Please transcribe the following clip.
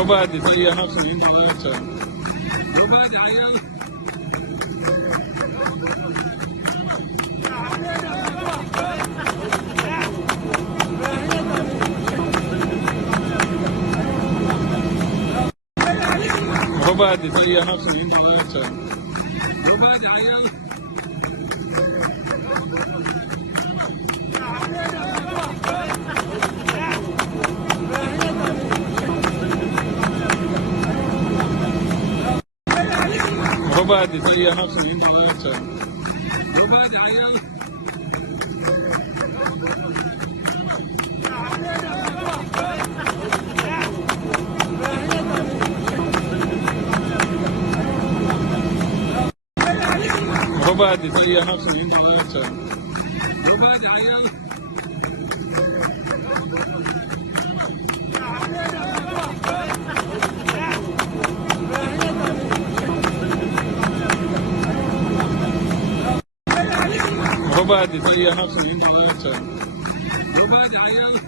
وبعد زي نفس اللي انت قلتها. وبعد عيال وبعد زي نفس اللي انت قلتها. وبعد عيال وبعد زي نفس اللي انت قلتها. وبعد عيال وبعد زي نفس اللي انت قلتها. وبعد عيال وبعد زي نفس اللي انت قلتها. وبعد عيال